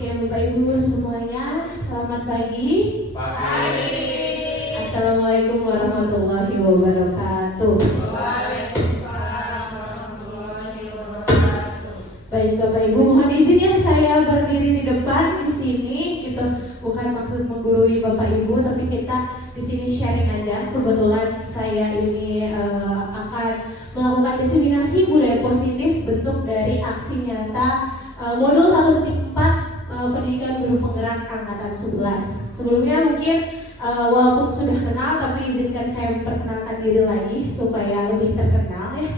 Oke, Bapak Ibu semuanya, selamat pagi. Pagi. Assalamualaikum warahmatullahi wabarakatuh. Waalaikumsalam warahmatullahi wabarakatuh. Baik Bapak Ibu, mohon izin ya saya berdiri di depan di sini. Gitu, bukan maksud menggurui Bapak Ibu, tapi kita di sini sharing aja. Kebetulan saya ini akan melakukan diseminasi budaya positif bentuk dari aksi nyata modul 1.4 pendidikan guru penggerak angkatan 11. Sebelumnya mungkin walaupun sudah kenal, tapi izinkan saya memperkenalkan diri lagi supaya lebih terkenal ya.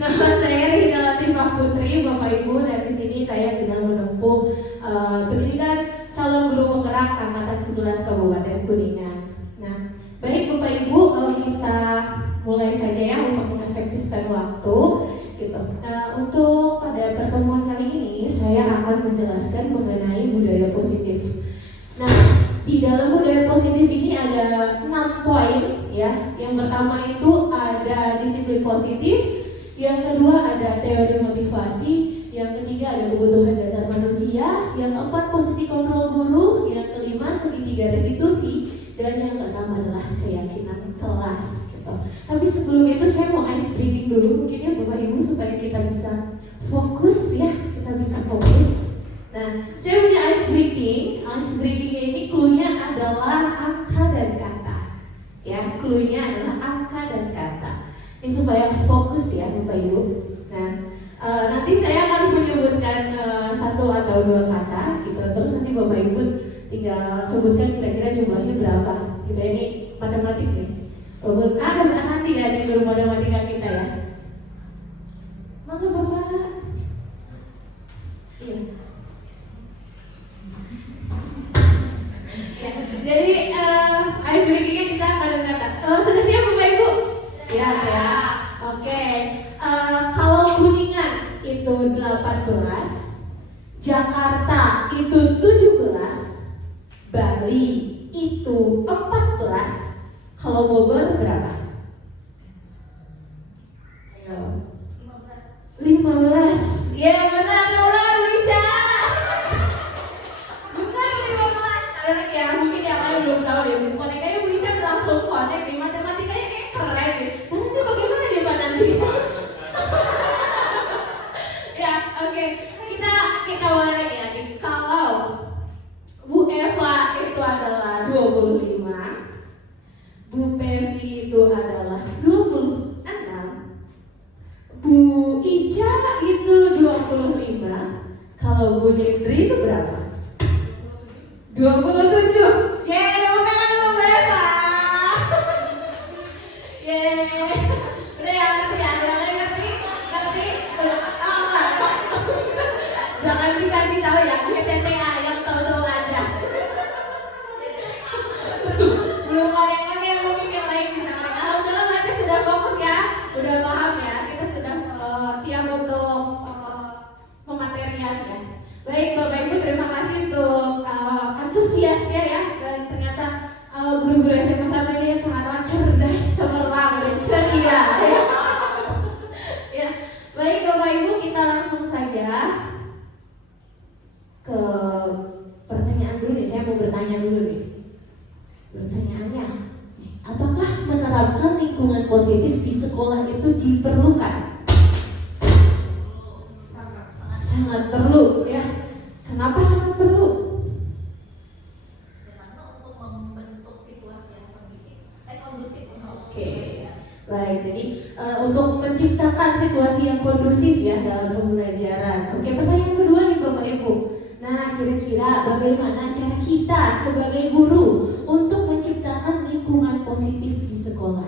Nama saya Rina Latifah Putri, Bapak Ibu, dan di sini saya sedang menempuh pendidikan calon guru penggerak angkatan 11 Kabupaten Kuningan. Nah, baik Bapak Ibu, kita mulai saja ya untuk mengefektifkan waktu. Gitu. Untuk pada pertemuan kali ini saya akan menjelaskan mengenai budaya positif. Nah, di dalam budaya positif ini ada 6 poin ya. Yang pertama itu ada disiplin positif, yang kedua ada teori motivasi, yang ketiga ada kebutuhan dasar manusia, yang keempat posisi kontrol guru, yang kelima segitiga restitusi, dan yang keenam adalah keyakinan kelas. Tapi sebelum itu saya mau ice breaking dulu mungkin ya Bapak Ibu supaya kita bisa fokus ya, kita bisa fokus. Nah, saya punya ice breaking ini cluenya adalah angka dan kata. Ya, cluenya adalah angka dan kata. Ini supaya fokus ya Bapak Ibu. Nah, nanti saya akan menyebutkan satu atau dua kata gitu. Terus nanti Bapak Ibu tinggal sebutkan kira-kira jumlahnya berapa. Gitu, ini matematik nih. Walaupun ada nanti gak ada guru matematika kita ya. Maka Bapak. Iya. Ya, jadi ice breaking-nya kita akan kata. Sudah siap Bapak Ibu? Ya. Oke. Kalau Kuningan itu 18, Jakarta itu 17, Bali itu 14. Kalau Bogor berapa? Ayo. 15. Ya benar, ulang bicara. Benar 15. Kalian ya mungkin yang kalian belum tahu deh. Monikanya Bu Ica langsung connect nih, matematikanya kayak keren nih. Nah, nanti bagaimana dia Pak nanti? Ya, oke. Kita mulai lagi ya. Kalau Bu Eva itu adalah 25, Bu Pevi itu adalah 26, Bu Ica itu 25, kalau Bu Nidri itu berapa? 27. Yeay, bukan Bu Beva. Yeay. Udah ya, ngerti? Oh, enggak. Jangan dikasih tahu ya, TTA yang tahu-tahu aja. Belum ada yang mungkin yang lain bisa. Alhamdulillah berarti sudah fokus ya, udah paham ya, kita sudah siap untuk pematerian ya. Baik Bapak Ibu, terima kasih untuk antusiasnya ya, dan ternyata guru-guru SMA 1 ini sangat cerdas, cemerlang, dan ceria ya. Ya. Baik Bapak Ibu, kita langsung saja ke pertanyaan dulu nih. Saya mau bertanya dulu nih. Pertanyaannya, apakah menerapkan lingkungan positif di sekolah itu diperlukan? Sangat perlu ya. Kenapa sangat perlu? Karena untuk membentuk situasi yang kondusif. Oke. Baik, jadi untuk menciptakan situasi yang kondusif ya dalam pembelajaran. Oke, pertanyaan kedua nih Bapak Ibu. Nah, kira-kira bagaimana cara kita sebagai guru untuk menciptakan lingkungan positif di sekolah?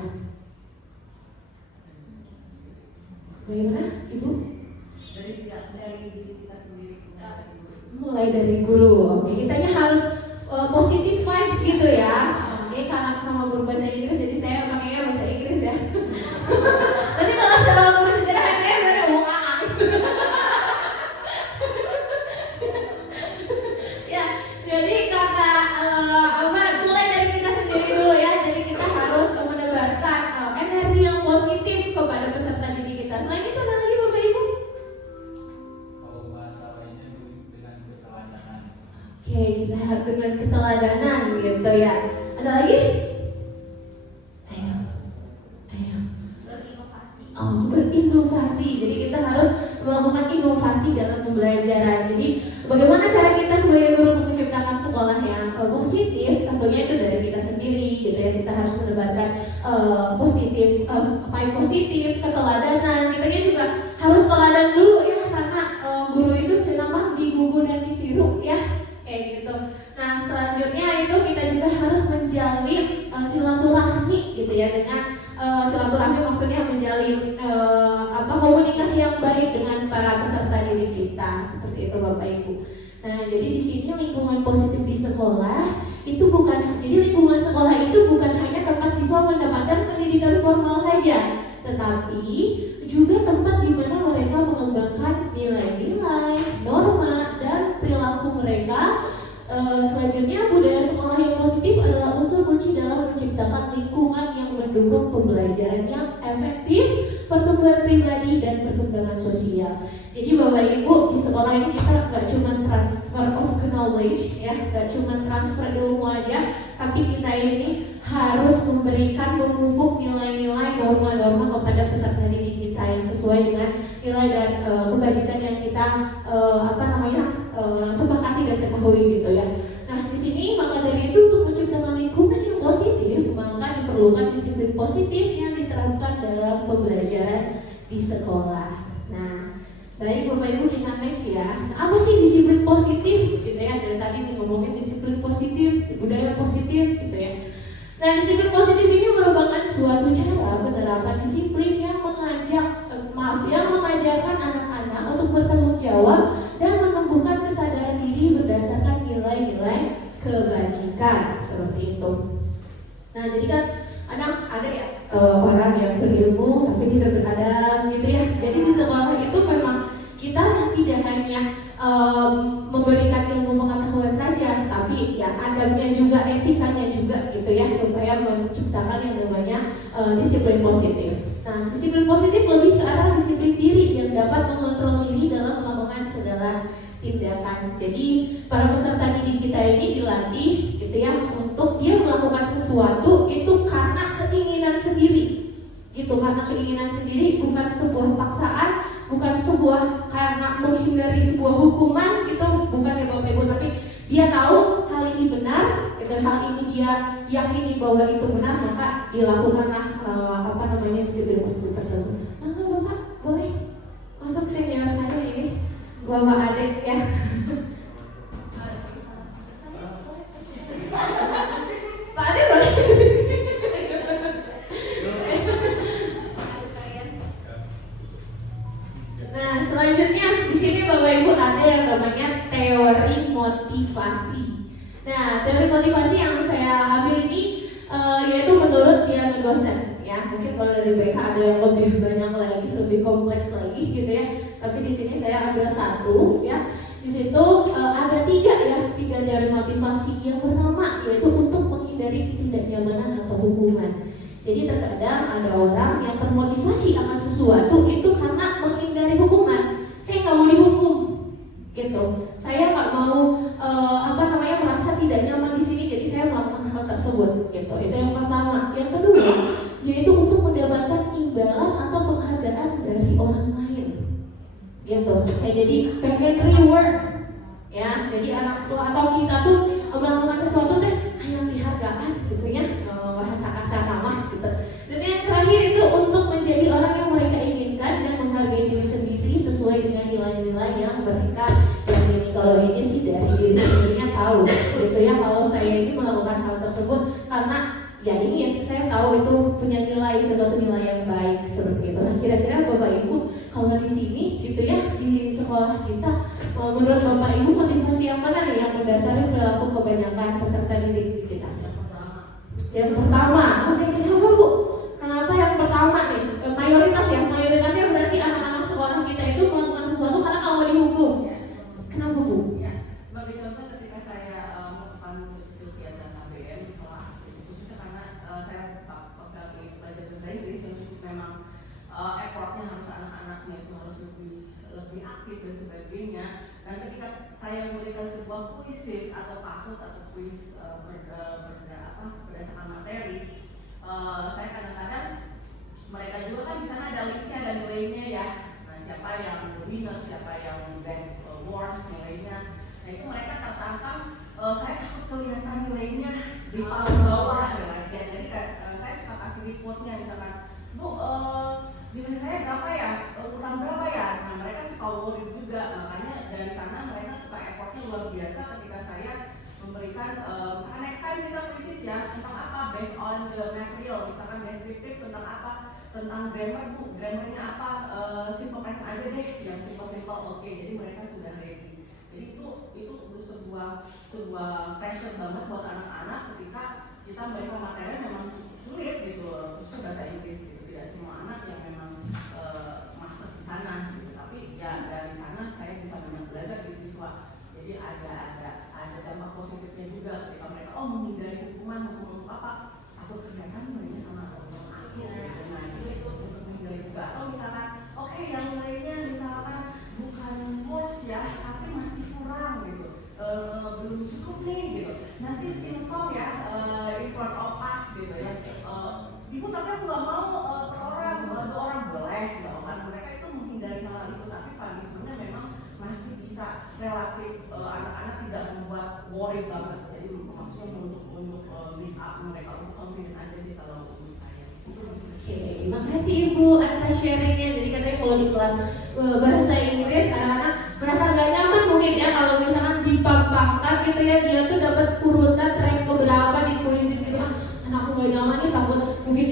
Bagaimana, Ibu? Dari diri kita sendiri. Mulai dari guru. Oke, kitanya harus positive vibes gitu ya. Ini karena sama guru bahasa Inggris, jadi saya pakainya bahasa Inggris ya. Nanti kalau sama guru sejarah saya berarti UKA. Ya, jadi kata mulai dari kita sendiri dulu ya. Jadi kita harus menebarkan energi yang positif kepada peserta didik kita. Selain itu ada lagi Bapak Ibu? Kalau bahasa lainnya dengan berkelana. kita dengan keteladanan gitu ya. Ada lagi? Ayo. Berinovasi. Berinovasi. Jadi kita harus melakukan inovasi dalam pembelajaran. Jadi bagaimana cara kita sebagai guru untuk menciptakan sekolah yang positif? Tentunya itu dari kita sendiri gitu ya. Kita harus menebarkan positif, positif, keteladanan. Kita juga harus teladan dulu ya, karena guru itu cenama digugu dan ditiru ya, kayak gitu. Nah selanjutnya itu kita juga harus menjalin silaturahmi gitu ya, dengan silaturahmi maksudnya menjalin komunikasi yang baik dengan para peserta didik kita, seperti itu Bapak Ibu. Nah jadi di sini lingkungan positif di sekolah itu bukan, jadi lingkungan sekolah itu bukan hanya tempat siswa mendapatkan pendidikan formal saja, tetapi juga tempat di mana mereka mengembangkan nilai-nilai, norma, dan perilaku mereka. Selanjutnya, budaya sekolah yang positif adalah unsur kunci dalam menciptakan lingkungan yang mendukung pembelajaran yang efektif, pertumbuhan pribadi, dan perkembangan sosial. Jadi Bapak Ibu, di sekolah ini kita nggak cuma transfer of knowledge ya, nggak cuma transfer ilmu aja, tapi kita ini harus memberikan, memupuk nilai-nilai, norma-norma kepada peserta didik kita yang sesuai dengan nilai dan kebajikan yang kita sepakati dan ketahui gitu ya. Nah di sini maka dari itu untuk menciptakan lingkungan yang positif maka diperlukan disiplin positif yang diterapkan dalam pembelajaran di sekolah. Nah baik Bapak Ibu, kita next ya. Nah, apa sih disiplin positif gitu ya? Dari tadi ngomongin disiplin positif, budaya positif gitu ya. Nah disiplin positif ini merupakan suatu cara penerapan disiplin yang mengajarkan anak-anak untuk bertanggung jawab dan menumbuhkan kesadaran diri berdasarkan nilai-nilai kebajikan, seperti itu. Nah jadi kan ada ya orang yang berilmu tapi tidak beradab gitu ya. Jadi di sekolah itu memang kita tidak hanya memberikan ilmu pengetahuan saja, tapi ya adabnya juga, etikanya juga gitu ya, supaya menciptakan yang namanya disiplin positif. Nah disiplin positif lebih ke arah disiplin diri yang dapat mengontrol diri dalam melakukan segala tindakan. Jadi para peserta didik kita ini dilatih gitu ya, untuk dia melakukan sesuatu itu karena keinginan sendiri gitu, karena keinginan sendiri, bukan sebuah paksaan, bukan sebuah karena menghindari sebuah hukuman gitu, bukan ya Bapak Ibu, tapi dia tahu hal ini benar gitu, hal ini dia yakini bahwa itu benar, maka dilakukanlah disiplin positif tersebut. Maka Bapak boleh masuk senior saya ini, Bapak adik ya. Pak Ade boleh. Nah selanjutnya di sini Bapak Ibu ada yang namanya teori motivasi. Nah teori motivasi yang saya ambil ini yaitu menurut Dian Gosen ya. Mungkin kalau dari BK ada yang lebih banyak lagi, lebih kompleks lagi gitu ya. Tapi di sini saya ambil satu ya. Di situ ada tiga teori motivasi. Yang pertama yaitu untuk menghindari ketidaknyamanan atau hukuman. Jadi terkadang ada orang yang termotivasi akan sesuatu itu karena menghindari hukuman. Saya nggak mau dihukum, gitu. Saya nggak mau merasa tidak nyaman di sini, jadi saya melakukan hal tersebut, gitu. Itu yang pertama. Yang kedua yaitu untuk mendapatkan imbalan atau penghargaan dari orang lain, gitu. Jadi pengen reward, ya. Jadi anak tua atau kita tuh melakukan sesuatu hanya dihargakan, gitu ya. Bahasa kasar ramah gitu. Dan yang terakhir itu untuk menjadi orang yang mereka inginkan dan menghargai diri sendiri sesuai dengan nilai-nilai yang mereka yakini. Kalau ini sih dari diri sendirinya tahu gitu ya, kalau saya ini melakukan hal tersebut karena ya ini saya tahu itu punya nilai, sesuatu nilai yang baik, seperti itu. Nah kira-kira Bapak Ibu kalau di sini gitu ya, di sekolah kita menurut Bapak Ibu motivasi yang mana nih yang berdasarkan perilaku kebanyakan peserta didik kita? Yang pertama, oke, kenapa Bu? Kenapa yang pertama nih? Mayoritasnya berarti anak-anak sekolah kita itu melakukan sesuatu karena kalau dihukum. Kenapa Bu? Ya, sebagai contoh ketika saya melakukan kegiatan KBM di kelas, khususnya karena saya waktu belajar bahasa Inggris yang memang effortnya harus anak-anaknya itu harus lebih aktif dan sebagainya. Dan ketika ketika saya memberikan sebuah kuisis atau kakut atau kuis berdasarkan materi, saya kadang-kadang mereka juga kan di sana ada listnya dan nilainya ya. Nah, siapa yang winner, siapa yang worst nilainya. Nah itu mereka tertantang. Saya takut kelihatan nilainya di paling bawah ya. Jadi saya suka kasih reportnya misalkan, Bu, nilai saya berapa ya? Urutan berapa ya? Nah mereka suka worry juga. Makanya dari sana mereka suka effortnya luar biasa ketika saya memberikan misalkan next time kita krisis ya tentang apa based on the material, misalkan deskriptif tentang apa, tentang grammar, Bu, grammarnya apa, simple present aja deh, yang simple oke. Jadi mereka sudah ready. Jadi itu sebuah pressure banget buat anak-anak ketika kita memberikan materi memang sulit gitu, khususnya bahasa Inggris gitu. Tidak semua anak yang memang master di sana gitu. Tapi ya dari sana saya bisa banyak belajar di siswa. Jadi ada dampak positifnya juga ketika mereka menghindari hukuman apa takut kelihatan nilainya sama orang aku. Nah itu untuk menghindari juga. Atau misalkan oke, yang nilainya misalkan bukan worst ya, tapi masih kurang gitu, belum cukup nih gitu. Nanti sing-song ya in front of us gitu ya. Ibu tapi aku nggak mau per orang, 2 orang boleh gitu kan. Mereka itu menghindari hal itu, tapi punishmentnya memang masih bisa relatif anak-anak tidak membuat worry banget. Jadi maksudnya untuk make up mereka untuk confident aja sih kalau menurut saya. Oke, makasih Ibu atas sharingnya. Jadi katanya kalau di kelas bahasa Inggris anak-anak merasa nggak nyaman mungkin ya kalau misalkan dipang-pangkan gitu ya, dia tuh dapat urutan rank keberapa di kuis itu. Anakku nggak nyaman nih, takut mungkin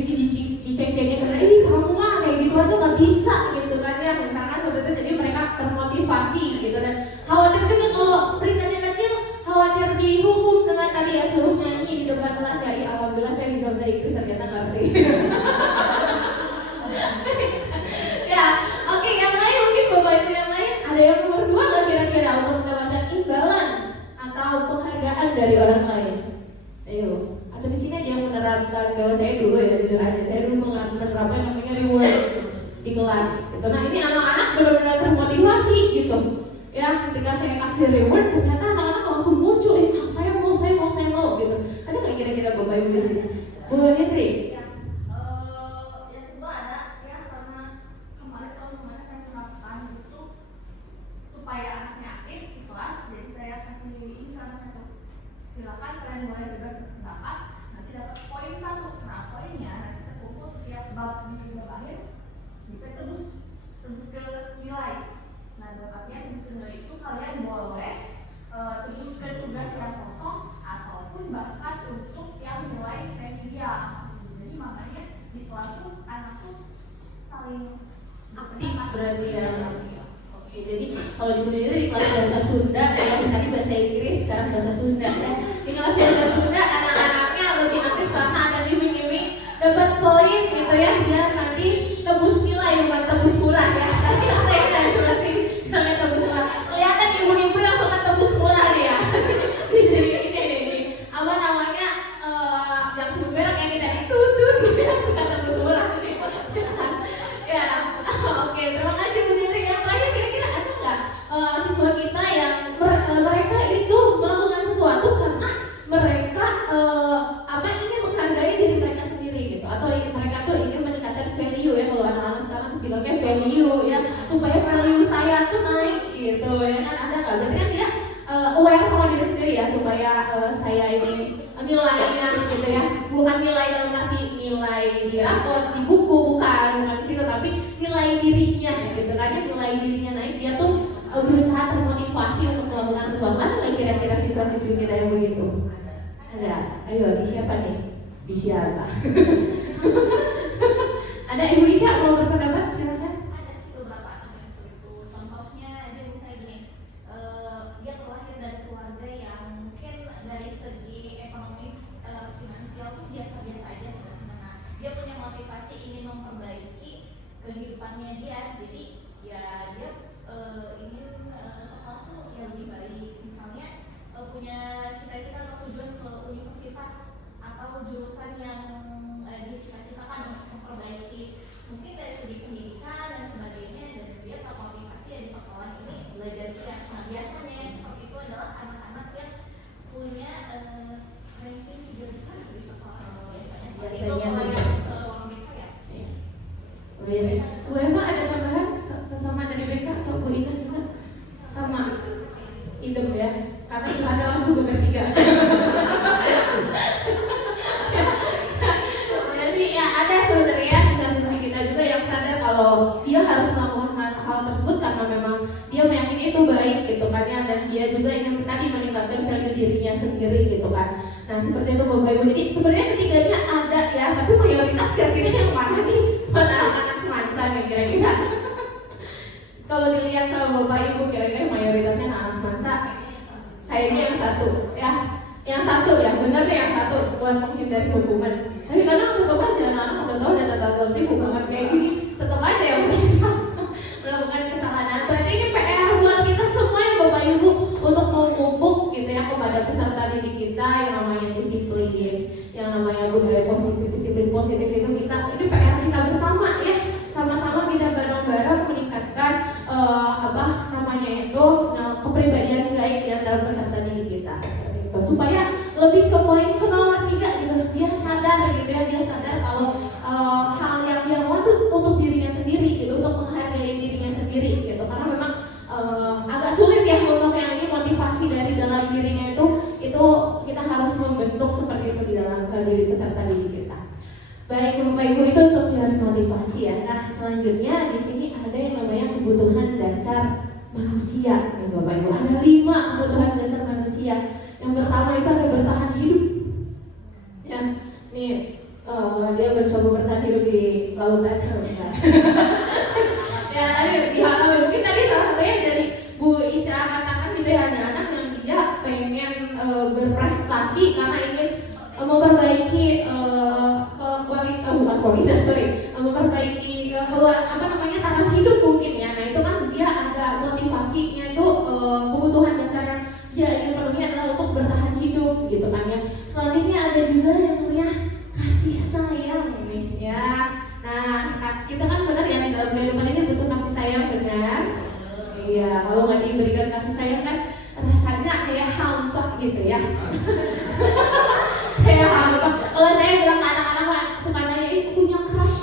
diceng-cengin karena kamu mah kayak gitu aja nggak bisa gitu kan ya, misalkan seperti itu. Jadi mereka termotivasi gitu, dan khawatir juga kalau peringkatnya kecil, khawatir dihukum dengan tadi ya suruh nyanyi di depan kelas ya. Alhamdulillah saya bisa bahasa Inggris ternyata ngerti. Ya, oke, yang lain mungkin Bapak Ibu yang lain ada yang nomor 2 nggak kira-kira untuk mendapatkan imbalan atau penghargaan dari orang lain? Ayo, atau di sini ada yang menerapkan, kalau saya dulu ya jujur aja, saya dulu menerapkan yang namanya reward di kelas. Gitu. Nah ini anak-anak benar-benar termotivasi gitu. Ya, ketika saya kasih reward, ternyata anak-anak langsung muncul, saya mau gitu. Ada nggak kira-kira Bapak Ibu di sini? Bu Hendri? Yang kedua ada ya, karena tahun kemarin saya menerapkan itu supaya anaknya aktif di kelas. Jadi saya kasih ini karena saya silakan kalian boleh bebas berpendapat, nanti dapat poin 1. Nah poinnya nanti terkumpul setiap bab di bab akhir bisa tebus ke nilai. Nah dampaknya tebus ke nilai itu kalian boleh tebus ke tugas yang kosong ataupun bahkan untuk yang nilai remedial. Jadi makanya di kelas tuh anak tuh saling Aktif berarti ya. Oke, jadi kalau di Budaya di kelas bahasa Sunda, kelas tadi bahasa Inggris, sekarang bahasa Sunda ya. Di kelas bahasa Sunda anak-anaknya lebih aktif karena ada iming-iming dapat poin gitu ya, biar nanti tebus nilai, bukan tebus murah ya. Tapi saya ada sih namanya tebus murah. Kelihatan ibu-ibu yang suka tebus murah dia. Di sini ini apa namanya yang sebut merek yang kita ditutut gitu ya, suka tebus murah ini. Ya, oke, terima kasih Bu Niri. Yang terakhir kira-kira ada nggak siswa kita yang mereka itu melakukan sesuatu karena mereka ingin menghargai diri mereka sendiri gitu, atau mereka tuh ingin meningkatkan value ya, kalau anak-anak sekarang bilangnya value ya, supaya value saya tuh naik gitu ya kan. Ada nggak? Berarti kan dia aware sama diri sendiri ya, supaya saya ini nilainya gitu ya, bukan nilai dalam arti nilai di rapor, di buku, bukan di situ, tapi nilai dirinya gitu kan ya, nilai dirinya naik, dia tuh berusaha termotivasi untuk melakukan sesuatu. Ada nggak kira-kira siswa-siswi kita yang begitu? Ada. Ayo, di siapa nih? Di siapa? Ada Ibu Ica mau berpendapat? Silakan. ada sih beberapa anak yang seperti itu. Contohnya aja misalnya gini, dia terlahir dari keluarga yang mungkin dari segi ekonomi finansial tuh biasa-biasa aja sebenarnya. Nah, dia punya motivasi ingin memperbaiki kehidupannya dia. Jadi ya dia ingin sesuatu yang lebih baik. Misalnya punya cita-cita atau tujuan ke universitas atau jurusan yang dia cita-citakan untuk memperbaiki mungkin dari segi pendidikan ini itu baik gitu kan ya, dan dia juga ingin tadi meningkatkan value dirinya sendiri gitu kan. Nah seperti itu Bapak Ibu. Jadi sebenarnya ketiganya ada ya, tapi mayoritas kira-kira yang mana nih buat anak-anak semansa nih kira-kira? Kalau dilihat sama Bapak Ibu kira-kira mayoritasnya anak semansa kayaknya yang satu ya. Yang satu ya, benar deh yang satu buat menghindari hukuman. Tapi kadang tetap aja anak-anak udah tahu dan tata tertib hukuman kayak gini, tetap aja yang mereka melakukan kesalahan. Berarti ini PR buat kita semua ya Bapak Ibu untuk memupuk gitu ya kepada peserta didik kita yang namanya disiplin, yang namanya budaya positif, disiplin positif itu kita ini PR kita bersama ya, sama-sama kita bareng-bareng meningkatkan kepribadian baik di antara peserta didik kita. Supaya lebih ke poin ke nomor 3 gitu, dia sadar gitu ya, dia sadar kalau hal yang dia mau itu untuk dirinya sendiri gitu, untuk menghargai dirinya sendiri gitu, karena memang agak sulit ya untuk yang ini motivasi dari dalam dirinya itu kita harus membentuk seperti itu di dalam diri peserta didik kita. Baik Bapak Ibu, itu untuk dari motivasi ya. Nah selanjutnya di sini ada yang namanya kebutuhan dasar manusia nih Bapak Ibu. Ada 5 kebutuhan dasar manusia. Yang pertama itu ada bertahan hidup. Ya, nih dia mencoba bertahan hidup di lautan. Ya tadi mungkin tadi salah satunya dari Bu Ica katakan gitu ya, ada anak yang dia pengen berprestasi karena ingin memperbaiki memperbaiki taraf hidup mungkin ya. Nah itu kan dia ada motivasinya itu kebutuhan dasar yang dia ingin penuhi adalah untuk bertahan hidup gitu kan ya. Selanjutnya ada juga yang namanya kasih sayang nih ya. Nah kita kan benar ya di dalam kehidupan ini butuh kasih sayang, benar? Iya, kalau nggak diberikan kasih sayang kan rasanya kayak hampa gitu ya. Kayak hampa. Kalau saya bilang ke anak-anak suka nanya, punya crush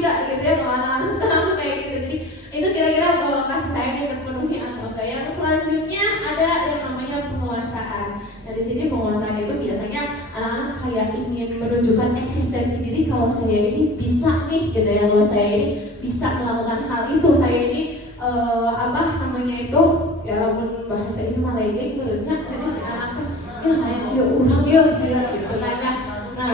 gak gitu ya, kalau anak-anak sekarang tuh kayak gitu. Jadi itu kira-kira kasih sayang yang terpenuhi atau enggak. Yang selanjutnya ada yang namanya penguasaan. Nah di sini penguasaan itu biasanya anak-anak kayak ingin menunjukkan eksistensi diri, kalau saya ini bisa nih gitu ya, kalau saya ini bisa melakukan hal itu, saya ini ya bahasa ini malah ini gurunya jadi si anaknya ya kayak dia urang dia gitu kan. Nah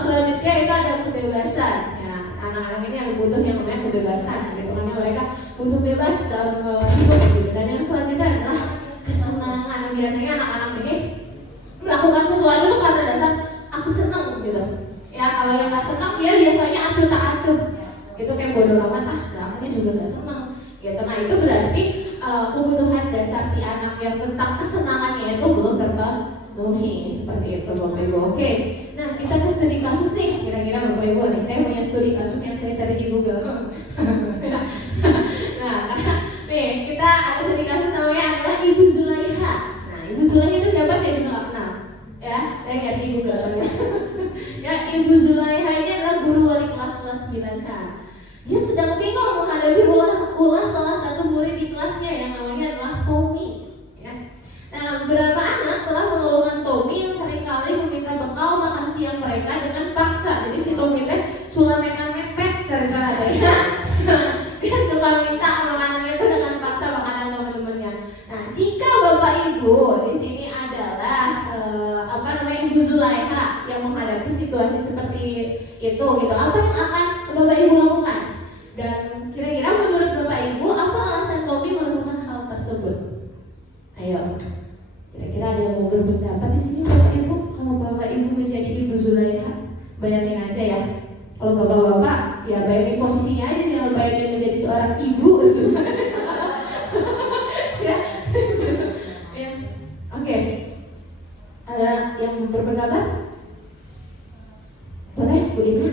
selanjutnya itu ada kebebasan ya, anak-anak ini ada butuh yang namanya kebebasan gitu, karena mereka butuh bebas dalam hidup gitu. Dan yang selanjutnya adalah kesenangan. Biasanya anak-anak ini melakukan sesuatu itu karena dasar aku senang gitu ya. Kalau yang nggak senang dia biasanya acuh tak acuh itu kayak bodoh amat, aku juga nggak senang gitu. Nah itu berarti kebutuhan dasar si anak yang tentang kesenangannya itu belum terpenuhi, seperti itu Bapak Ibu. Oke, nah kita ke studi kasus nih, kira-kira Bapak Ibu nih, saya punya studi kasus yang saya cari di Google. Nah, nih kita ada studi kasus namanya adalah Ibu Zulaiha. Nah, Ibu Zulaiha itu siapa? Saya juga nggak kenal. Ya, saya cari di Google soalnya. Ya, Ibu Zulaiha ini adalah guru wali kelas 9K. Dia sedang bingung menghadapi ulas salah satu murid di kelasnya yang namanya adalah Tommy. Ya. Nah, beberapa anak telah mengeluhkan Tommy yang seringkali meminta bekal makan siang mereka dengan paksa. Jadi si Tommy teh cuma mepet cerita ada ya. Dia suka minta makanannya itu dengan paksa, makanan teman-temannya. Nah, jika Bapak Ibu di sini adalah Ibu Zulaiha yang menghadapi situasi seperti itu gitu, apa yang akan Bapak Ibu lakukan? Dan kira-kira menurut Bapak Ibu apa alasan Tommy melakukan hal tersebut? Ayo, kira-kira ada yang mau berpendapat di sini Bapak Ibu? Kalau Bapak Ibu menjadi Ibu Zulaiha, bayangin aja ya. Kalau bapak-bapak, ya bayangin posisinya aja, jangan bayangin menjadi seorang ibu. Ya, ya. Oke. Ada yang berpendapat? Boleh, Bu Ina?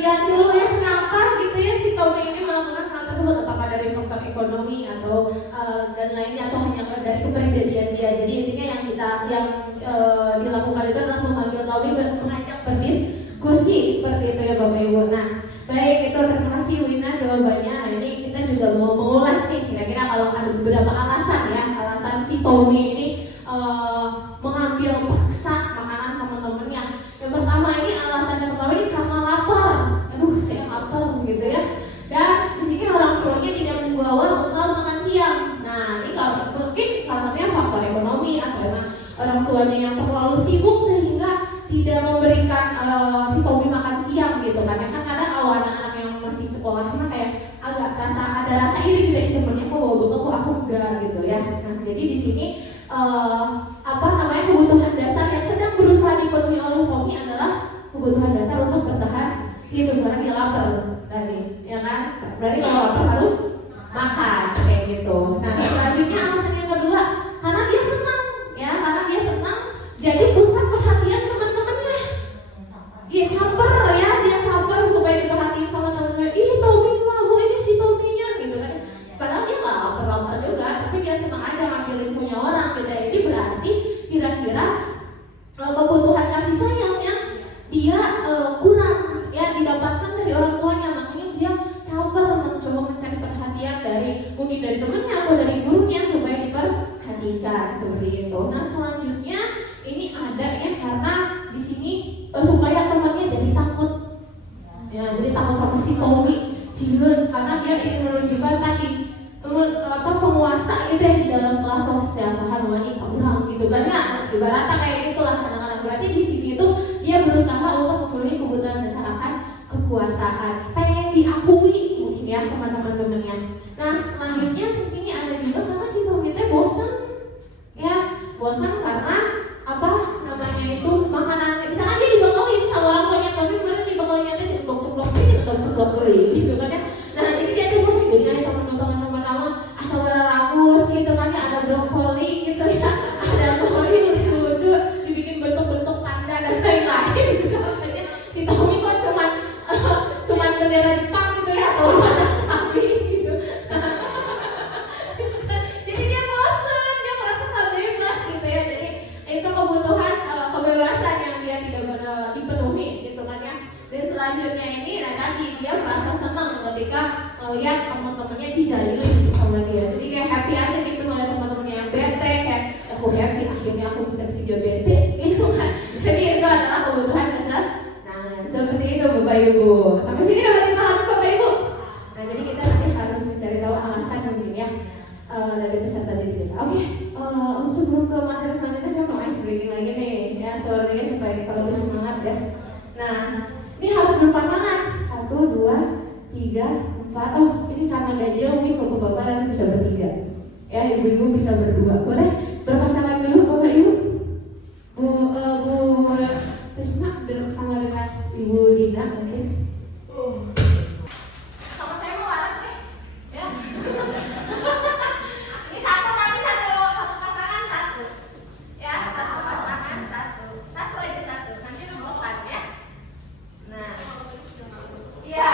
dilihat dulu ya kenapa gitu ya si Tommy ini melakukan hal tersebut, apakah dari faktor ekonomi atau dan lainnya atau hanya dari kepribadian dia. Jadi intinya yang dilakukan itu adalah memanggil Tommy mengajak berdiskusi seperti itu ya Bapak Ibu. Nah baik, itu terima kasih Wina jawabannya. Nah ini kita juga mau mengulas nih kira-kira kalau ada beberapa alasan ya, alasan si Tommy ini mengambil paksa makanan teman-temannya. Yang pertama ini alasan yang pertama ini karena lapar. Aduh saya lapar gitu ya. Dan di sini orang tuanya tidak membawa bekal makan siang. Nah ini kalau mungkin salah satunya faktor ekonomi atau memang orang tuanya yang terlalu sibuk sehingga tidak memberikan si Tommy makan siang gitu kan. Kan kadang kalau anak-anak yang masih sekolah mah kayak agak ada rasa iri gitu ya, temennya kok bawa bekal kok aku enggak gitu ya. Nah jadi di sini kebutuhan dasar yang sedang berusaha dipenuhi oleh Tommy adalah kebutuhan dasar untuk bertahan hidup karena dia lapar tadi, ya kan? Berarti kalau lapar harus makan kayak gitu. Nah selanjutnya alasan yang kedua karena dia senang, ya karena dia senang jadi pusat perhatian teman-temannya. Dia caper ya, dia caper supaya diperhatiin sama teman-temannya. Ini Tommy lah, bu ini si Tommy-nya gitu kan. Padahal dia nggak lapar juga, tapi dia senang aja ngambilin punya orang gitu ya. Jadi berarti kira-kira kebutuhan kasih sayangnya dia kurang ya didapatkan dari orang tuanya, makanya dia caper mencoba mencari perhatian mungkin dari temannya atau dari gurunya supaya diperhatikan seperti itu. Nah selanjutnya ini ada ya karena di sini supaya temannya jadi takut ya, jadi takut sama si Tommy karena dia ingin menunjukkan tadi penguasa gitu ya di dalam kelas sosial wani kurang gitu kan ya, ibaratnya kayak gitulah anak-anak. Berarti di sini itu dia berusaha untuk memenuhi kebutuhan dasar akan kekuasaan, pengen diakui mungkin ya sama teman-temannya. Nah selanjutnya di sini ada juga karena si Tommy teh bosan ya, bosan karena itu makanan misalkan dia dibakalin sama orang tuanya tapi bener dibakalinnya teh ceplok gitu kan ya. Nah jadi dia tuh bosan gitu ya, teman-teman awal asal ragus gitu kan ya, ada brokoli gitu ya, ada brokoli lucu-lucu dibikin bentuk-bentuk panda dan lain-lain misalnya. Si Tommy kok cuman bendera Jepang gitu ya atau mata sapi gitu. Jadi dia bosan, dia merasa gak bebas gitu ya. Jadi itu kebutuhan kebebasan yang dia tidak benar dipenuhi gitu kan ya. Dan selanjutnya ini tadi dia merasa senang ketika melihat teman-temannya dijalin sama dia. Jadi kayak happy aja gitu melihat teman-temannya yang bete, kayak aku happy akhirnya aku bisa tidak bete gitu kan. Jadi itu adalah kebutuhan dasar. Nah seperti itu Bapak Ibu. Sampai sini dapat dipahami Bapak Ibu. Nah jadi kita nanti harus mencari tahu alasan mungkin ya dari peserta didik kita. Oke, sebelum ke materi selanjutnya saya mau ice breaking lagi nih ya, suaranya supaya kita lebih semangat ya. Nah ini harus berpasangan 1, 2, 3, 4. Oh ini karena ganjil mungkin bapak-bapak nanti bisa bertiga ya, ibu-ibu bisa berdua. Boleh berpasangan dulu Bapak Ibu. Bu Risma bersama dengan Ibu Dina mungkin. Sama saya mau warak nih ya. Ini satu pasangan satu ya, satu pasangan satu aja satu, nanti rebutan ya. Nah iya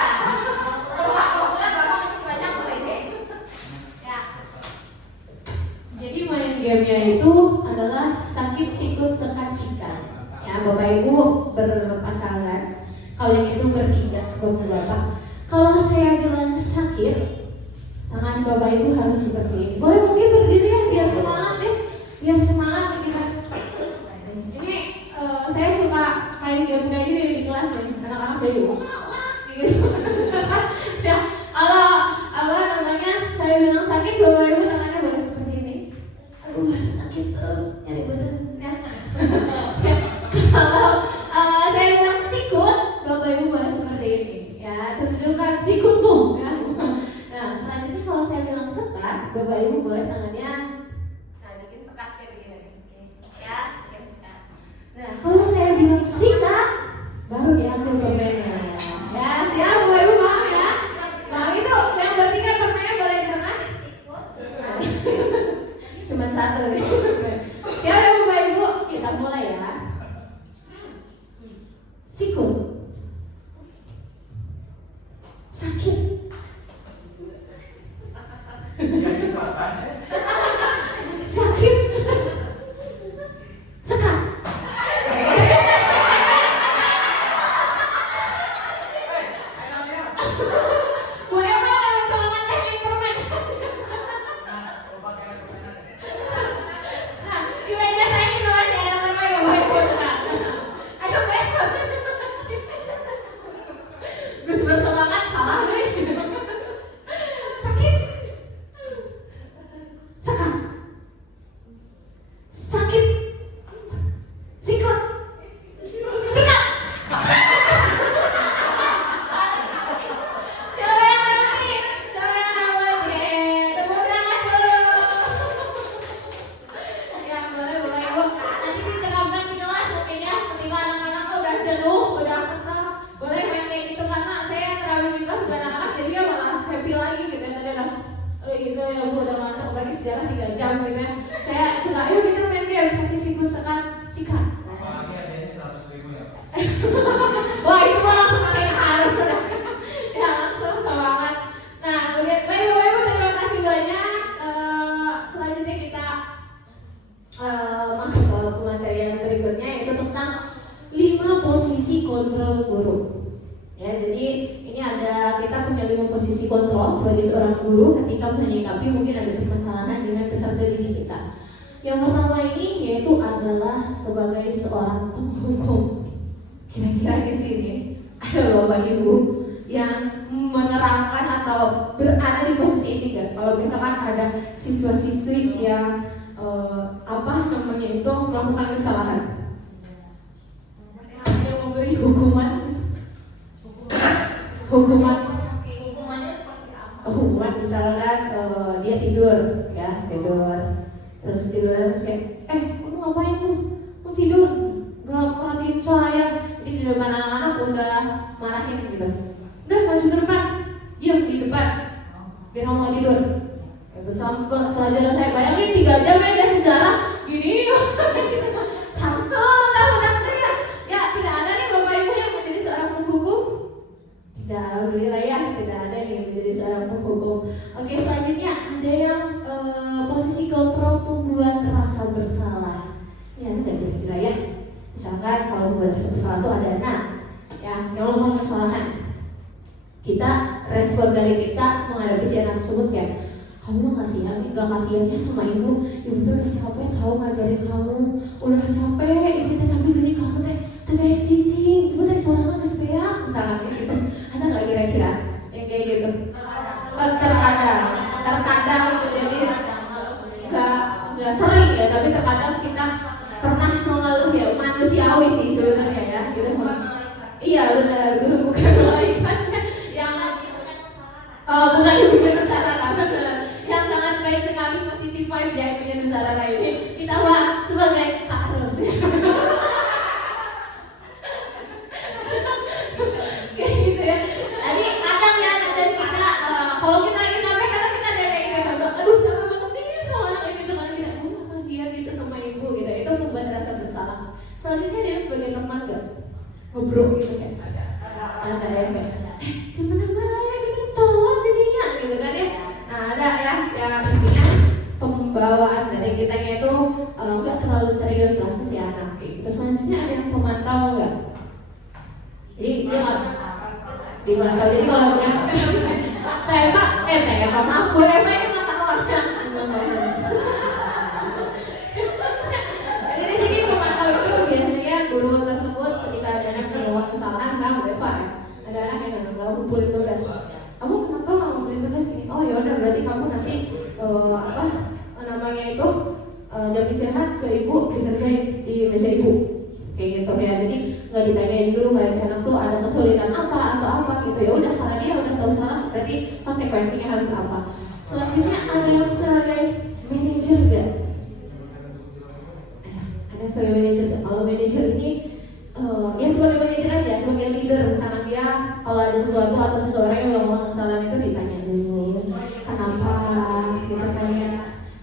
kalau udah bapak masih banyak boleh deh ya. Jadi main gamenya itu adalah sakit sikut sekat-sikat ya Bapak Ibu berpasangan. Kalau yang itu bertiga Bapak. Kalau saya bilang sakit, tangan Bapak Ibu harus seperti ini. Boleh mungkin berdiri ya biar semangat ya, biar semangat kita. Ini saya suka main game kayak gini di kelas ya, anak-anak jadi wah gitu. Ya kalau saya bilang sakit Bapak Ibu tangannya boleh seperti ini. Aduh sakit nyari badan ya. Kalau saya bilang sikut Bapak Ibu boleh seperti ini ya, tunjukkan sikutmu ya. Nah selanjutnya kalau saya bilang sekat Bapak Ibu boleh tangannya bikin sekat kayak begini ya, bikin sekat. Nah kalau saya bilang sikat baru diambil permennya ya. Siap Bapak Ibu paham ya? Paham itu yang bertiga permennya boleh di tengah. Cuma satu nih. Siap ya Bapak Ibu, kita mulai ya. Sikut. Bu Emma ada semangat teknik permen. Nah, di meja saya juga masih ada permen ya Bu Emma. Ayo Bu Emma. Gus bersemangat salah deh. Sakit. Sekam. Sakit. Sikut. Sikat. Coba yang nanti. Coba yang nanti. Tepuk tangan dulu. Ya boleh Bapak Ibu. Nanti diterapkan di kelas mungkin ya. Ketika anak-anak udah jenuh, udah kesel, boleh main kayak gitu karena saya terawih di kelas juga anak-anak jadi ya malah happy lagi gitu ya. Tadi udah gitu ya Bu udah mantap apalagi sejarah 3 jam gitu ya. Saya suka ayo kita main dia bisa sikut sekat sikat. Wah itu mah langsung CR ya langsung semangat. Nah kemudian baik-baik terima kasih banyak. Selanjutnya kita masuk ke pematerian berikutnya yaitu tentang 5 posisi kontrol guru. Ya jadi ini ada kita punya 5 posisi kontrol sebagai seorang guru ketika menyikapi mungkin ada permasalahan dengan peserta didik kita. Yang pertama ini yaitu adalah sebagai seorang penghukum. Kira-kira di sini ada Bapak Ibu yang menerangkan atau berada di posisi ini kan? Kalau misalkan ada siswa-siswi yang itu melakukan kesalahan, yang memberi hukuman Hukumannya seperti apa? hukuman misalkan dia tidur terus tiduran terus kayak kamu ngapain tuh? Kamu tidur gak perhatiin saya. Jadi di depan anak-anak udah marahin gitu, udah maju ke depan, diam di depan biar kamu gak tidur. Itu sampai pelajaran saya bayangin 3 jam ya dia sejarah gini cangkel tahu nanti ya tidak ada nih Bapak Ibu yang menjadi seorang penghukum. Tidak, alhamdulillah ya tidak ada nih menjadi seorang penghukum. Oke, selanjutnya ada yang posisi kontrol tumbuhan rasa bersalah. Ya ada kira-kira ya. Misalkan kalau tumbuhan rasa bersalah itu ada anak ya yang melakukan kesalahan. Kita respon dari kita menghadapi si anak tersebut kayak kamu gak kasihannya sama ibu tuh udah capek tahu ngajarin kamu, udah capek ibu teh tapi gini kamu teh cicing, ibu teh suaranya kesepeak misalkan kayak gitu. Ada gak kira-kira yang kayak gitu? Terkadang itu jadi gak sering ya, tapi terkadang kita pernah mengeluh ya, manusiawi sih sebenarnya ya gitu. Iya benar, guru bukan malaikat yang bukan ibu Nusarara, benar. Yang sangat baik sekali positif vibes ya ibu Nusarara ini. Kita bahas sebagai Kak Ros. Kayak gitu ya. Jadi kadang ya dari kita kalau kita lagi capek kadang kita ada kayak gitu, aduh capek banget nih sama anak ini tuh karena kita kasihan gitu sama ibu gitu. Itu membuat rasa bersalah. Selanjutnya dia sebagai teman gak ngobrol gitu kan. Ada ya kayak gimana ya gitu telat jadinya gitu kan ya. Nah ada ya yang intinya pembawaan dari kitanya itu nggak terlalu serius lah ke si anak kayak gitu. Selanjutnya ada yang pemantau nggak? Jadi dia dimantau. Jadi kalau Tema maaf Bu Emma ini mata orangnya. Jadi di sini pemantau itu biasanya guru tersebut ketika ada anak melakukan kesalahan sama Bu Eva ya. Ada anak yang nggak ngumpulin tugas. Kamu kenapa nggak ngumpulin tugas ini? Oh yaudah berarti kamu nanti jam istirahat ke ibu dikerjain di meja ibu kayak gitu ya. Jadi nggak ditanyain dulu kayak si anak tuh ada kesulitan apa atau apa gitu. Ya udah karena dia udah tahu salah berarti konsekuensinya harus apa. Selanjutnya ada yang sebagai manajer gak? Ada yang sebagai manajer gak? Kalau manajer ini ya sebagai manajer aja, sebagai leader. Misalnya dia kalau ada sesuatu atau seseorang yang melakukan kesalahan itu ditanya dulu kenapa gitu kan ya,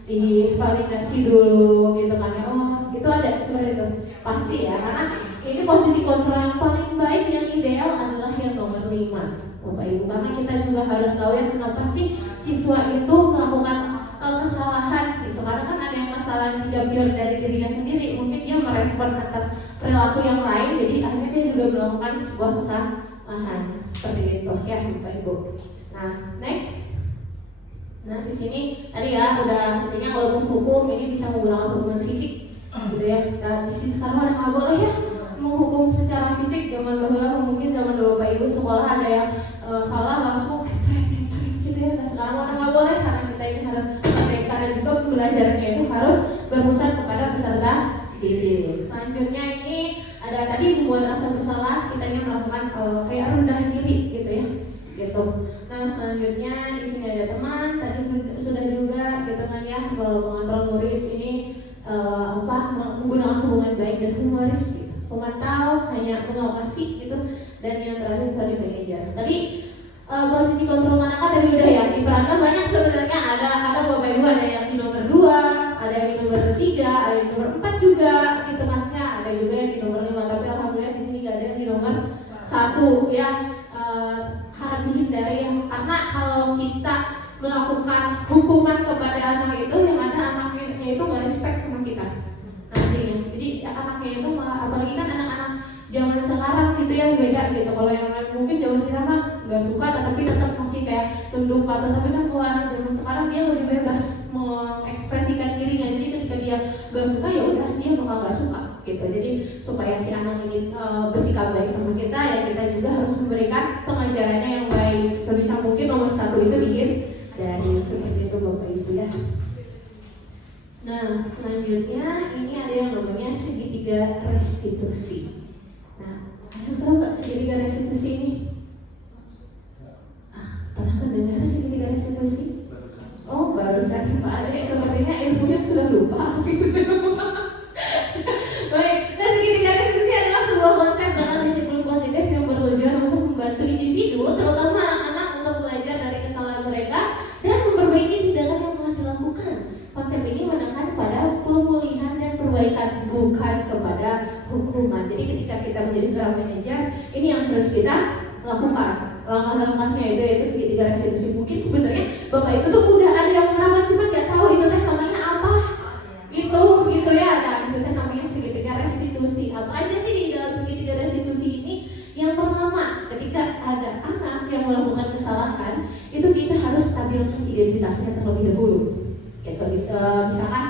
divalidasi dulu gitu kan ya. Oh itu ada seperti itu pasti ya, karena ini posisi kontrol yang paling baik yang ideal adalah yang nomor 5 Bapak Ibu, karena kita juga harus tahu ya kenapa sih siswa itu melakukan kesalahan gitu. Karena kan ada yang masalah yang tidak pure dari dirinya sendiri, mungkin dia merespon atas perilaku yang lain, jadi akhirnya dia juga melakukan sebuah lahan seperti itu ya Bapak Ibu. Nah next, nah di sini tadi ya udah intinya kalau hukum ini bisa menggunakan hukuman fisik gitu ya. Nah di sini sekarang ada nggak boleh ya menghukum secara fisik. Zaman dahulu mungkin zaman Bapak Ibu sekolah ada yang salah langsung gitu ya. Nah sekarang udah nggak boleh karena kita ini harus merdeka dan juga belajarnya itu harus berpusat kepada peserta didik. Selanjutnya ini ada tadi membuat rasa bersalah, kita ingin melakukan kayak rendah diri gitu ya, gitu. Nah selanjutnya di sini ada teman, tadi sudah juga gitu kan ya, mengontrol murid ini menggunakan hubungan baik dan humoris, gitu. Memantau, hanya mengawasi gitu, dan yang terakhir tadi manajer. Tadi posisi kontrol manakah tadi udah ya diperankan banyak sebenarnya, ada kadang Bapak Ibu ada yang di nomor 2, ada yang di nomor 3, ada yang di nomor 4 juga gitu kan ya, ada juga yang di nomor 5, tapi alhamdulillah di sini nggak ada yang di nomor 1 ya. Harap dihindari ya, karena kalau kita melakukan hukuman kepada anak itu yang ada anaknya itu nggak respect sama kita nantinya. Jadi anaknya itu malah, apalagi kan anak-anak zaman sekarang gitu yang beda gitu. Kalau yang mungkin zaman kita mah nggak suka tetapi tetap masih kayak tunduk patuh, tapi kan kalau anak zaman sekarang dia lebih bebas mengekspresikan dirinya. Jadi ketika dia nggak suka ya udah dia bakal nggak suka gitu. Jadi supaya si anak ini bersikap baik sama kita ya, kita juga harus memberikan pengajarannya yang baik. Sebisa mungkin nomor 1 itu bikin dari seperti itu Bapak Ibu ya. Nah selanjutnya ini ada yang namanya segitiga restitusi. Nah, kalian tahu nggak segitiga restitusi ini? Pernah mendengar segitiga restitusi? Oh, barusan Pak Ade sepertinya ilmunya sudah lupa. Baik, nah segitiga restitusi adalah sebuah konsep dalam disiplin positif yang bertujuan untuk membantu individu, terutama anak-anak, untuk belajar dari kesalahan mereka dan memperbaiki tindakan yang telah dilakukan. Konsep ini menekan pada pemulihan dan perbaikan, bukan kepada hukuman. Jadi ketika kita menjadi seorang manajer, ini yang harus kita lakukan. Langkah-langkahnya itu yaitu segitiga restitusi. Mungkin sebenarnya Bapak itu tuh udah ada yang menerapkan, cuma nggak tahu itu teh namanya apa. Itu gitu ya. Nah itu teh namanya segitiga restitusi. Apa aja sih di dalam segitiga restitusi ini? Yang pertama, ketika ada anak yang melakukan kesalahan, itu kita harus stabilkan identitasnya terlebih dahulu. Gitu. Misalkan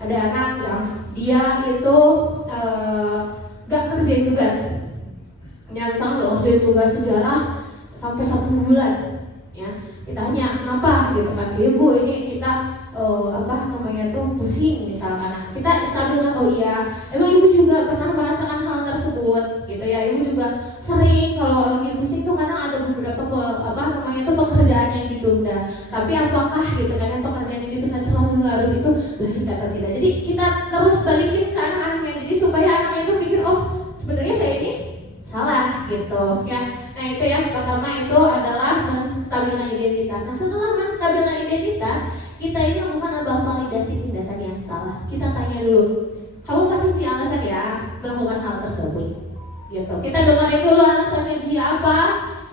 ada anak yang dia itu gak kerjain tugas, ya misalnya gak kerjain tugas sejarah sampai 1 bulan, ya kita tanya kenapa gitu kan, ibu ini kita pusing misalkan, kita stabilkan, oh iya emang ibu juga pernah merasakan hal tersebut gitu ya, ibu juga sering kalau lagi pusing tuh kadang ada beberapa pekerjaan yang ditunda, tapi apakah gitu kan pekerjaan yang ditunda terlalu larut itu baik atau tidak. Jadi kita terus balikin ke anak-anaknya, jadi supaya anaknya itu pikir oh sebenarnya saya ini salah gitu ya. Nah itu yang pertama itu adalah menstabilkan identitas. Nah setelah menstabilkan identitas, kita ini melakukan validasi tindakan yang salah. Kita tanya dulu, kamu pasti punya alasan ya melakukan hal tersebut gitu. Kita dengerin dulu alasannya dia apa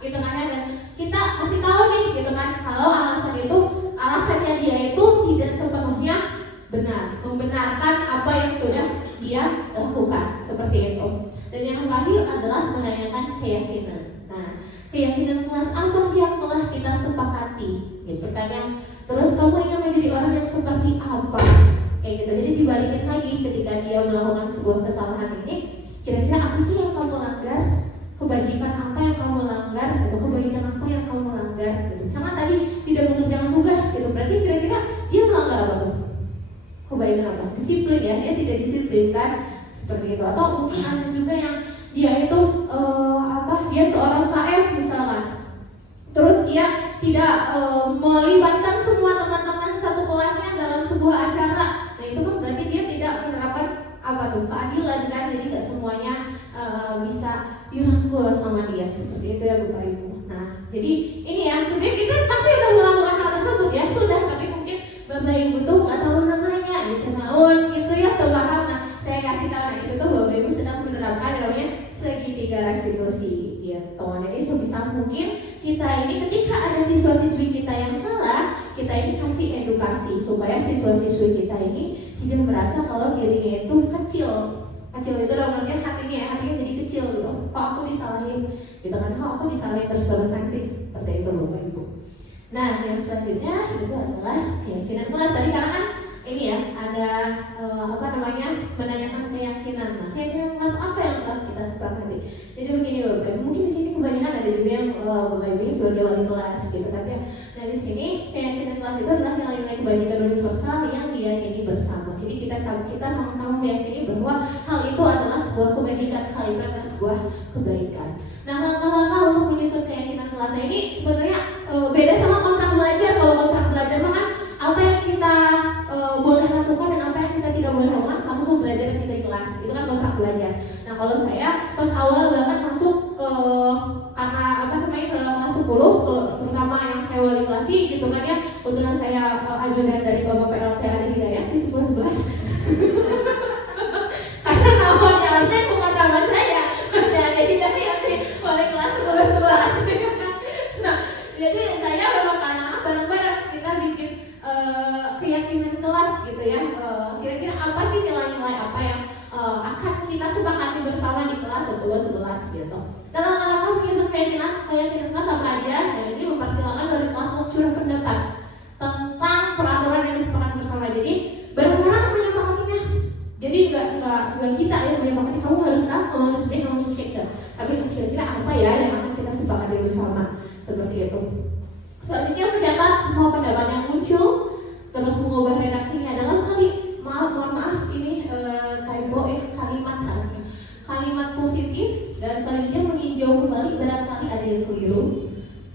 gitu kan ya, dan kita kasih tahu nih gitu kan kalau alasannya dia itu tidak sepenuhnya benar, membenarkan apa yang sudah dia lakukan seperti itu. Dan yang terakhir adalah menanyakan keyakinan. Nah, keyakinan kelas apa sih yang telah kita sepakati gitu kan ya. Terus kamu ingin menjadi orang yang seperti apa kayak gitu. Jadi dibalikin lagi ketika dia melakukan sebuah kesalahan ini, kira-kira apa sih yang kamu langgar, kebajikan apa yang kamu langgar, atau kebaikan apa yang kamu langgar gitu. Misalkan tadi tidak mengerjakan tugas gitu, berarti kira-kira dia melanggar apa tuh? Kebaikan apa? Disiplin ya, dia tidak disiplin kan seperti itu. Atau mungkin ada juga yang dia itu dia seorang KF misalkan, terus dia tidak melibatkan semua teman-teman satu kelasnya dalam sebuah acara. Nah itu kan berarti dia tidak menerapkan keadilan kan, jadi nggak semuanya bisa dirangkul sama dia seperti itu ya Bapak Ibu. Nah jadi ini ya, sebenarnya kita pasti udah melakukan hal tersebut ya sudah, tapi mungkin Bapak Ibu tuh nggak tahu namanya gitu, naon gitu ya tuh paham. Nah saya kasih tahu, nah itu tuh Bapak Ibu sedang menerapkan namanya segitiga restitusi gitu. Jadi sebisa mungkin kita ini ketika ada siswa-siswi kita yang salah, kita ini kasih edukasi supaya siswa-siswi kita ini tidak merasa kalau dirinya itu kecil Kecil itu dalam artian hatinya jadi kecil gitu. Kok aku disalahin? Gitu kan? Kok aku disalahin terus-terusan sih? Seperti itu Bapak Ibu. Nah, yang selanjutnya itu adalah keyakinan kelas. Tadi karena kan ini ya ada menanyakan keyakinan. Nah, keyakinan kelas apa yang telah kita sepakati? Jadi begini Bapak Ibu, mungkin di sini kebanyakan ada juga yang Bapak Ibu sebagai wali kelas gitu kan ya. Nah di sini keyakinan kelas itu adalah nilai-nilai kebajikan universal yang diyakini bersama. Jadi kita sama-sama meyakini bahwa hal itu adalah sebuah kebajikan, hal itu adalah sebuah kebaikan. Nah langkah-langkah untuk menyusun keyakinan kelas ini sebenarnya beda sama kontrak belajar. Kalau kontrak belajar mah kan apa yang kita boleh lakukan dan apa yang kita tidak boleh lakukan sama belajar kita di kelas, itu kan kontrak belajar. Nah kalau saya pas awal banget masuk karena ke kelas 10, terutama yang saya wali klasi gitu kan ya, kebetulan saya ajudan dari Bapak PLT Adi Hidayat di 10-11 karena nama kelasnya bukan nama saya, masih ada Hidayat di wali kelas 10-11 nah jadi saya memang anak-anak bareng-bareng kita bikin keyakinan kelas gitu ya, kira-kira apa sih nilai-nilai apa yang akan kita sepakati bersama di kelas 10-11 gitu. Dalam langkah menyusun keyakinan kelas apa aja? Nah ini mempersilakan dari kelas untuk curah pendapat tentang peraturan yang disepakati bersama. Jadi bareng-bareng menyepakatinya. Jadi nggak kita yang menyepakati kamu harus A, kamu harus B, kamu harus C, tapi kira-kira apa ya yang akan kita sepakati bersama seperti itu. Selanjutnya mencatat semua pendapat yang muncul, terus mengubah redaksinya dalam mohon maaf ini kalimat harusnya kalimat positif, dan selanjutnya meninjau kembali barangkali ada yang keliru.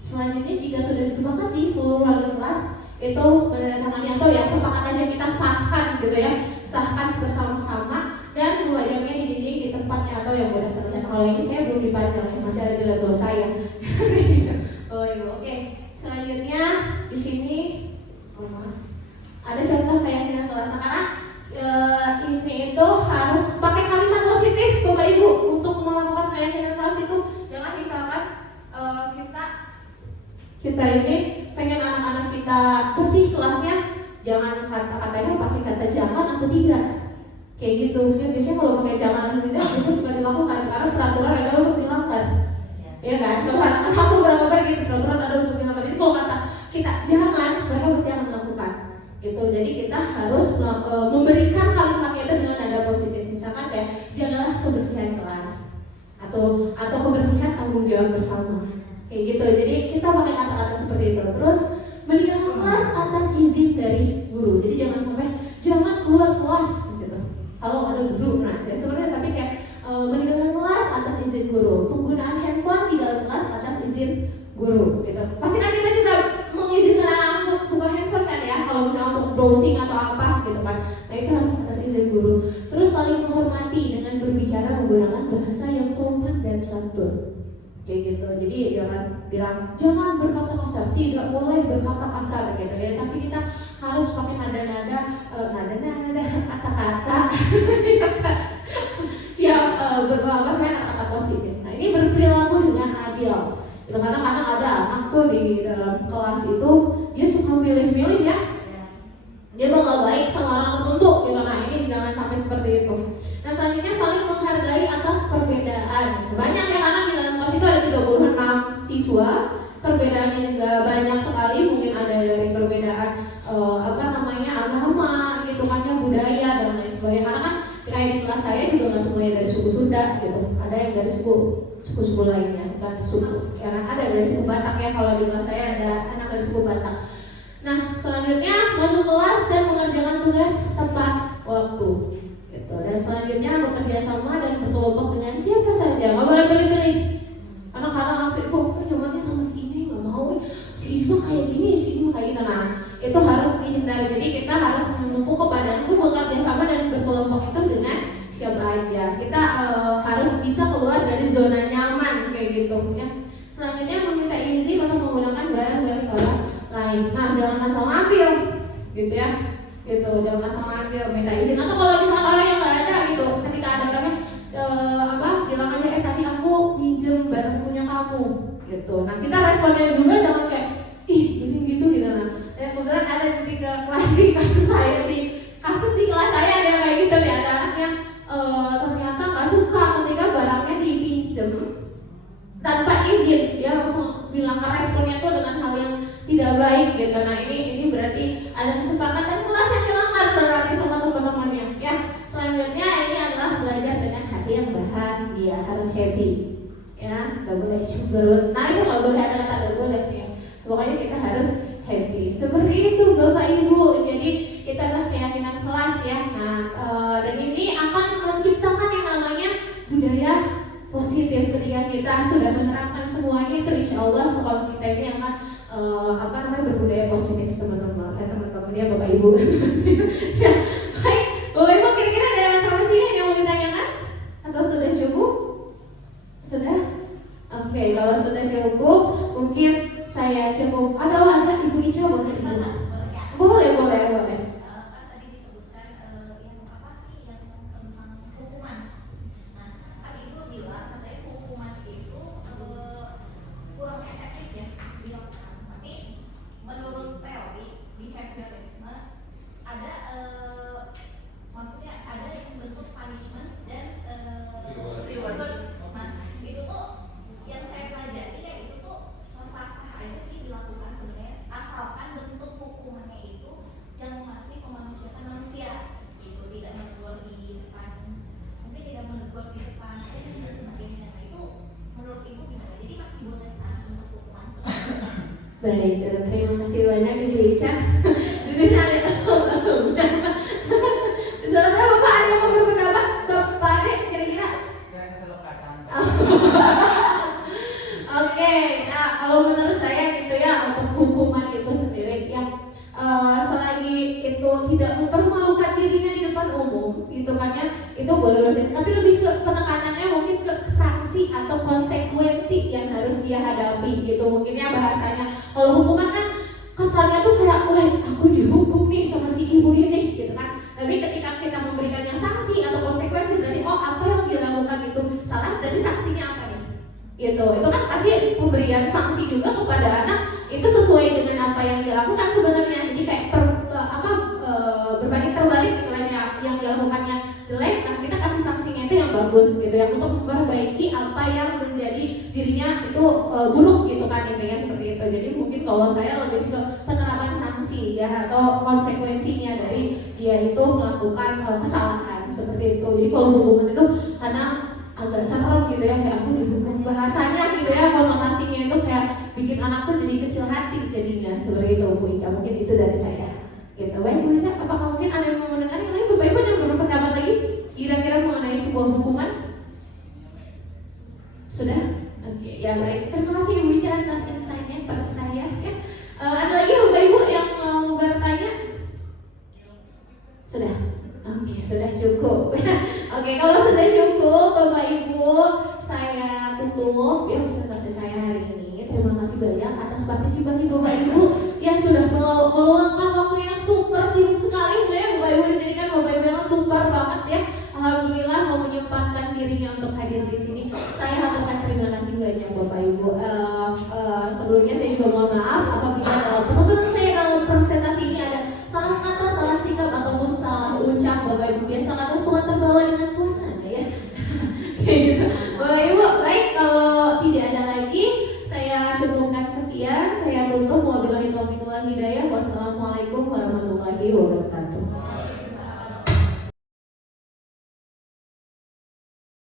Selanjutnya jika sudah disepakati seluruh warga kelas itu menandatangani atau ya sepakat aja kita sahkan gitu ya, sahkan bersama-sama dan memajangnya di dinding di tempatnya atau yang mudah terlihat. Kalau ini saya belum dipajang ya, masih ada di level saya. Oh iya, oke. Selanjutnya di sini ada contoh keyakinan kelas. Karena ini itu harus pakai kalimat positif Bapak Ibu untuk melakukan keyakinan kelas itu. Jangan misalkan kita ini pengen anak-anak kita bersih kelasnya, jangan kata-katanya pakai kata jangan atau tidak kayak gitu ya. Biasanya kalau pakai jangan atau tidak itu suka dilakukan karena peraturan ada untuk dilanggar ya kan. Kalau anak-anak tuh berapa gitu peraturan ada untuk dilanggar. Jadi kalau kata kita jangan, mereka pasti akan melakukan gitu. Jadi kita harus memberikan kalimatnya itu dengan nada positif. Misalkan kayak jagalah kebersihan kelas atau kebersihan tanggung jawab bersama kayak gitu. Jadi kita pakai kata-kata seperti itu. Terus meninggalkan kelas atas izin dari guru. Jadi jangan keluar kelas gitu kalau ada guru. Nah dan sebenarnya tapi kayak meninggalkan kelas atas izin guru. Penggunaan handphone di dalam kelas atas izin guru gitu. Pasti kan kita juga mengizinkan anak untuk buka handphone kan ya, kalau misalnya untuk browsing atau apa gitu kan. Nah itu harus atas izin guru. Terus saling menghormati dengan berbicara menggunakan bahasa yang sopan dan santun kayak gitu. Jadi jangan bilang jangan berkata kasar, tidak boleh berkata kasar gitu ya. Tapi kita harus pakai nada-nada kata-kata yang kata-kata positif. Nah ini berperilaku dengan adil. Kadang-kadang ada anak tuh di dalam kelas itu dia suka milih-milih ya. Dia bakal baik sama orang tertentu gitu. Nah ini jangan sampai seperti itu. Nah selanjutnya saling menghargai atas perbedaan. Banyak ya karena di dalam kelas itu ada 36 siswa. Perbedaannya juga banyak sekali. Mungkin ada dari perbedaan agama gitu kan ya, budaya dan lain sebagainya. Karena kan kayak di kelas saya juga nggak semuanya dari suku Sunda gitu. Ada yang dari suku lainnya, bukan suku. Karena ada dari suku Batak ya. Kalau di kelas saya ada anak dari suku Batak. Nah selanjutnya masuk kelas dan mengerjakan tugas tepat waktu gitu. Dan selanjutnya bekerja sama dan berkelompok dengan siapa saja, nggak boleh pilih-pilih. Karena aku jamannya sama si ini nggak mau, si ini mah kayak gini, si ini mah kayak gitu. Nah itu harus dihindari. Jadi kita harus menumpu kepada itu bekerja sama dan berkelompok itu dengan siapa aja. Kita harus bisa keluar dari zona nyaman kayak gitu ya. Selanjutnya meminta izin untuk menggunakan barang-barang orang lain. Nah jangan langsung ambil gitu ya, gitu jangan langsung ambil, minta izin. Atau kalau misalnya orang yang nggak ada gitu, ketika ada orangnya bilang aja tadi aku minjem barang punya kamu gitu. Nah kita responnya juga jangan kayak ini gitu. Nah kebetulan ada di kasus di kelas saya ada yang kayak gitu nih. Ada anak yang ternyata tidak baik gitu. Nah ini berarti ada kesepakatan kelas yang dilanggar berarti sama teman-temannya ya. Selanjutnya ini adalah belajar dengan hati yang bahagia, harus happy ya, nggak boleh sugar. Nah itu nggak boleh, ada kata nggak boleh ya. Pokoknya kita harus happy. Seperti itu Bapak Ibu. Jadi kita adalah keyakinan kelas ya. Nah dan ini akan menciptakan yang namanya budaya positif. Ketika kita sudah menerapkan semuanya itu, insya Allah sekolah kita ini akan berbudaya positif teman-teman. Teman-teman ya Bapak Ibu. Ya, baik. Bapak Ibu kira-kira ada masalah sih yang mau ditanyakan? Atau sudah cukup? Sudah? Oke, kalau sudah cukup mungkin saya cukup. Ada Ibu Ica boleh? Boleh. Kan tadi disebutkan yang apa sih yang tentang hukuman. Nah, kan Ibu bilang katanya hukuman itu kurang efektif ya dilakukan. Tapi menurut teori behaviorisme ada maksudnya ada yang bentuk punishment dan reward. Nah, itu tuh yang saya pelajari ya itu tuh sah-sah aja sih dilakukan sebenarnya, asalkan bentuk hukumannya itu yang masih memanusiakan manusia, itu tidak menegur di depan, mungkin tidak menegur di depan dan sebagainya. Nah, itu menurut Ibu gimana? Jadi masih boleh kan untuk hukuman seperti itu? Baik, terima kasih banyak Ibu Ica. Di sini ada salah Bapak ada yang mau berpendapat? Bapak Ade kira-kira? Oke, nah kalau menurut saya gitu ya, untuk hukuman itu sendiri yang selagi itu tidak mempermalukan dirinya di depan umum, gitu kan ya, itu boleh masih. Tapi lebih ke penekanannya mungkin ke sanksi atau konsekuensi yang harus dia hadapi, gitu mungkin ya bahasanya. Kalau hukuman kan kesannya tuh kayak, wah aku dihukum nih sama si ibu ini, gitu kan. Tapi ketika kita memberikannya sanksi atau konsekuensi, berarti oh apa yang dilakukan itu salah, dari sanksinya apa nih? Gitu. Itu kan pasti pemberian sanksi juga kepada anak itu sesuai dengan apa yang dilakukan sebenarnya. Jadi kayak berbanding terbalik gitu yang dilakukannya jelek, nah kita kasih sanksinya itu yang bagus gitu, yang untuk memperbaiki apa yang menjadi dirinya itu buruk gitu kan, intinya seperti itu. Jadi mungkin kalau saya lebih ke penerapan sanksi ya, atau konsekuensinya dari dia itu melakukan kesalahan seperti itu. Jadi kalau hukuman itu karena agak serem gitu ya, kayak aku dihukum, bahasanya gitu ya, konotasinya itu kayak bikin anak tuh jadi kecil hati jadinya, seperti itu Bu Ica. Mungkin itu dari saya gitu. Baik Bu Ica, apakah mungkin ada yang mau mendengar yang lain? Bapak Ibu ada yang berpendapat lagi kira-kira mengenai sebuah hukuman? Sudah? Oke, ya baik. Terima kasih Ibu Ica atas insight-nya pada saya ya. Ada lagi Bapak Ibu yang mau bertanya? Sudah? Oke, sudah cukup. Oke, kalau sudah cukup Bapak Ibu, saya tutup ya presentasi saya hari ini. Terima kasih banyak atas partisipasi Bapak Ibu yang sudah meluangkan waktu yang super sibuk sekali ya Bapak Ibu. Di sini kan Bapak Ibu yang super banget ya. Alhamdulillah mau menyempatkan dirinya untuk hadir di sini. Saya haturkan terima kasih banyak Bapak Ibu. Sebelumnya saya juga mohon maaf apabila dalam penuturan saya dalam presentasi ini ada salah kata, salah sikap ataupun salah ucap Bapak Ibu. Biasa kata suka terbawa dengan suasana ya. Kayak gitu. Bapak Ibu, baik, kalau tidak ada lagi saya cukupkan sekian. Saya tutup. Wabillahi taufiq wal hidayah. Wassalamualaikum warahmatullahi wabarakatuh.